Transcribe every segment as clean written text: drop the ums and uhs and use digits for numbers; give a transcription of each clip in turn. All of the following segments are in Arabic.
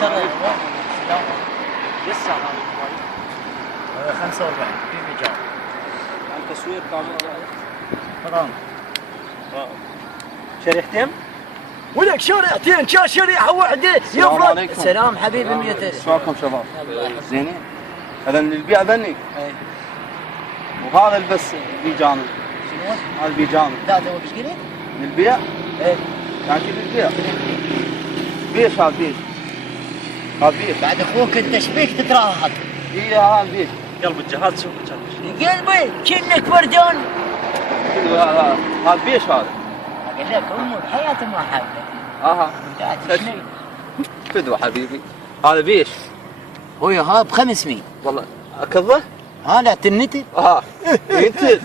ترى لسه هذا 45 في رجال. التصوير كاميرا. تمام. شريحتين؟ ولك شريحتين كان شريحه واحده السلام يفرق. عليكم. سلام حبيبي 200. شلونكم شباب؟ الله يحفظك. زينين؟ هذا اللي البيع ذني إيه. وهذا البس بيجامي. شنو؟ هذا البيجامي لا تو ايش قلت؟ للبيع؟ ايه يعني كيف البيع؟ بيش هذا بيش. هذا بيش. بعد اخوك انت شبيك تتراهق؟ اي هذا بيش. قلب الجهاز شوف قلبي كأنك بردون. هذا بيش هذا. اقول لك امه بحياته ما حبك. اها قاعد شنو؟ فدوى حبيبي. هذا بيش. هو ها ب 500. والله اكظه؟ ها لا تنتي. اها انت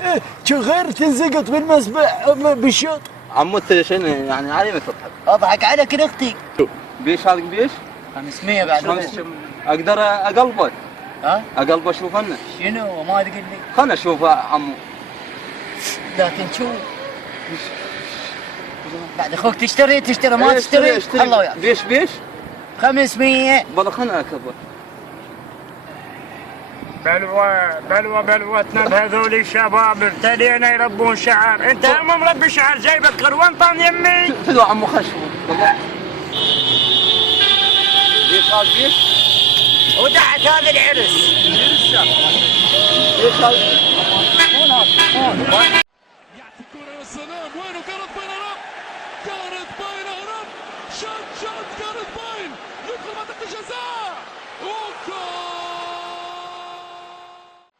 شو غير تنزقط بالمسبح بالشوط. عمو انت شنو يعني علي ما تضحك. اضحك عليك اختي. شوف بيش هذا بيش؟ 500 بعد. اقدر اقلبه. ها؟ اقلبه اشوف انا. شنو ما تقول لي؟ خلنا اشوف عمو. لكن شو بعد اخوك تشتري ما تشتري الله وياك. بيش 500. والله خلنا اكبر. بلوتنا بهذول الشباب ابتدينا يربون شعر، انت ما مربي شعر جايبك قروان يمي. فدوى عمو خشوه والله. بيش هذا بيش؟ ودعت هذا العرس. بيش هذا؟ هون